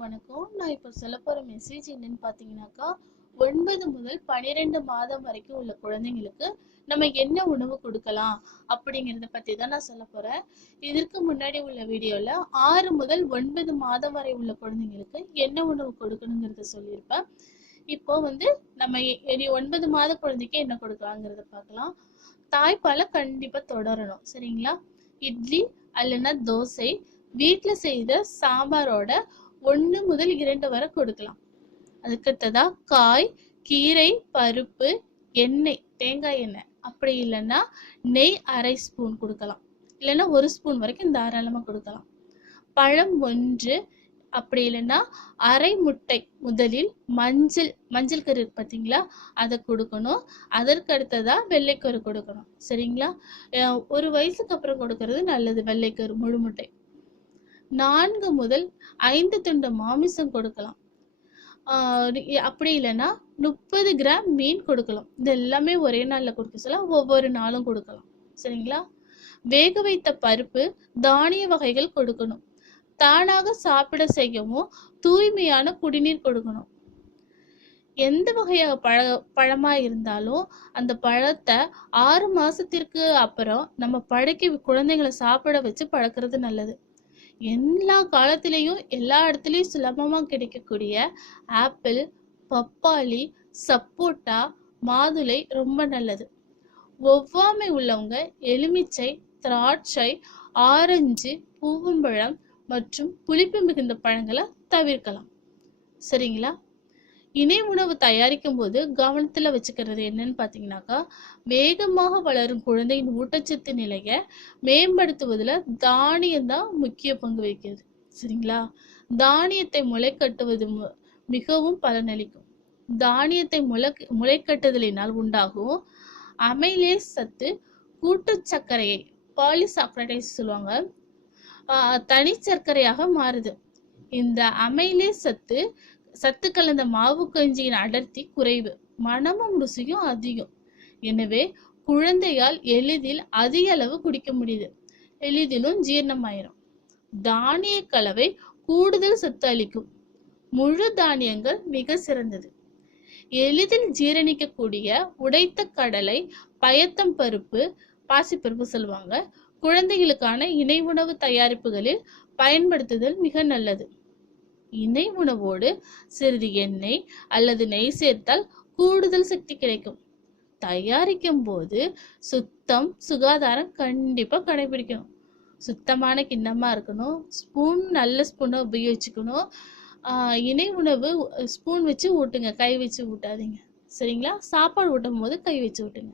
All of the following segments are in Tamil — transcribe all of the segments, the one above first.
எல்லாருக்கும் வணக்கம். நான் இப்போ சொல்ல போற மெசேஜ் என்னன்னு பார்த்தீங்கன்னாக்கா ஒன்பது முதல் பனிரெண்டு மாதம் வரைக்கும் உள்ள குழந்தைங்களுக்கு நம்ம என்ன உணவு கொடுக்கலாம் அப்படிங்கிறத பத்தி தான் நான் சொல்ல போறேன். இதற்கு முன்னாடி உள்ள வீடியோல ஆறு முதல் ஒன்பது மாதம் வரை உள்ள குழந்தைங்களுக்கு என்ன உணவு கொடுக்கணுங்கிறத சொல்லியிருப்பேன். இப்போ வந்து நம்ம இனி ஒன்பது மாத குழந்தைக்கு என்ன கொடுக்கலாங்கிறத பார்க்கலாம் தாய்ப்பாலை கண்டிப்பா தொடரணும். சரிங்களா? இட்லி அல்லனா தோசை வீட்டில் செய்த சாம்பாரோட ஒன்று முதல் இரண்டு வரை கொடுக்கலாம். அதுக்கடுத்ததா காய் கீரை பருப்பு எண்ணெய் தேங்காய் எண்ணெய். அப்படி இல்லைன்னா நெய் அரை ஸ்பூன் கொடுக்கலாம். இல்லைன்னா ஒரு ஸ்பூன் வரைக்கும் தாராளமாக கொடுக்கலாம். பழம் ஒன்று அப்படி இல்லைன்னா அரை முட்டை முதலில் மஞ்சள் மஞ்சள் கரு பார்த்தீங்களா அதை கொடுக்கணும். அதற்கு அடுத்ததாக வெள்ளைக்கரு கொடுக்கணும். சரிங்களா? ஒரு வயசுக்கு அப்புறம் கொடுக்கறது நல்லது வெள்ளைக்கரு முழு முட்டை. நான்கு முதல் ஐந்து துண்டு மாமிசம் கொடுக்கலாம். அப்படி இல்லைன்னா முப்பது கிராம் மீன் கொடுக்கலாம். இது எல்லாமே ஒரே நாளில் கொடுக்க சொல்ல ஒவ்வொரு நாளும் கொடுக்கலாம். சரிங்களா? வேக வைத்த பருப்பு தானிய வகைகள் கொடுக்கணும். தானாக சாப்பிட செய்யவும் தூய்மையான குடிநீர் கொடுக்கணும். எந்த வகையாக பழ பழமா இருந்தாலும் அந்த பழத்தை ஆறு மாசத்திற்கு அப்புறம் நம்ம பழக்கி குழந்தைங்களை சாப்பிட வச்சு பழக்கிறது நல்லது. எல்லா காலத்திலையும் எல்லா இடத்துலையும் சுலபமாக கிடைக்கக்கூடிய ஆப்பிள் பப்பாளி சப்போட்டா மாதுளை ரொம்ப நல்லது. ஒவ்வாமை உள்ளவங்க எலுமிச்சை திராட்சை ஆரஞ்சு பூவம்பழம் மற்றும் புளிப்பு மிகுந்த பழங்களை தவிர்க்கலாம். சரிங்களா? இணை உணவு தயாரிக்கும் போது கவனத்தில் வச்சுக்கிறது என்னன்னு பார்த்தீங்கன்னாக்கா வேகமாக வளரும் குழந்தையின் ஊட்டச்சத்து நிலையை மேம்படுத்துவதில் தானியம் தான் முக்கிய பங்கு வகிக்கிறது. சரிங்களா? தானியத்தை முளைக்கட்டுவது மு- மிகவும் பலனளிக்கும். தானியத்தை முளை முளைக்கட்டுதலினால் உண்டாகும் அமைலேஸ் சத்து கூட்டு சர்க்கரையை பாலிசாக்ரடைஸ் சொல்லுவாங்க. ஆஹ் தனி சர்க்கரையாக மாறுது. இந்த அமைலே சத்து சத்து கலந்த மாவு கஞ்சியின் அடர்த்தி குறைவு. மனமும் ருசியும் அதிகம். எனவே குழந்தையால் எளிதில் அதிக அளவு குடிக்க முடியுது. எளிதிலும் ஜீரணமாயிரும். தானிய கலவை கூடுதல் சத்து அளிக்கும். முழு தானியங்கள் மிக சிறந்தது. எளிதில் ஜீரணிக்கக்கூடிய உடைத்த கடலை பயத்தம் பருப்பு பாசிப்பருப்பு சொல்லுவாங்க. குழந்தைகளுக்கான இணை உணவு தயாரிப்புகளில் பயன்படுத்துதல் மிக நல்லது. இணை உணவோடு சிறிது எண்ணெய் அல்லது நெய் சேர்த்தால் கூடுதல் சக்தி கிடைக்கும். தயாரிக்கும் போது சுத்தம் சுகாதாரம் கண்டிப்பாக கடைபிடிக்கணும். சுத்தமான கிண்ணமாக இருக்கணும். ஸ்பூன் நல்ல ஸ்பூனை உபயோகிச்சுக்கணும். இணை உணவு ஸ்பூன் வச்சு ஊட்டுங்க. கை வச்சு ஊட்டாதீங்க. சரிங்களா? சாப்பாடு ஊட்டும் போது கை வச்சு ஊட்டுங்க.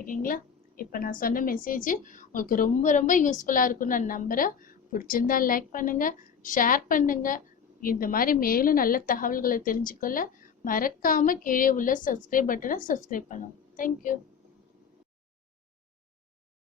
ஓகேங்களா? இப்போ நான் சொன்ன மெசேஜ் உங்களுக்கு ரொம்ப ரொம்ப யூஸ்ஃபுல்லாக இருக்கும்னு நான் நம்புகிறேன் பிடிச்சிருந்தா லைக் பண்ணுங்கள் ஷேர் பண்ணுங்கள் இந்த மாதிரி மேலும் நல்ல தகவல்களை தெரிஞ்சுக்கொள்ள மறக்காமல் கீழே உள்ள சப்ஸ்கிரைப் பட்டனை சப்ஸ்கிரைப் பண்ணுங்க தேங்க்யூ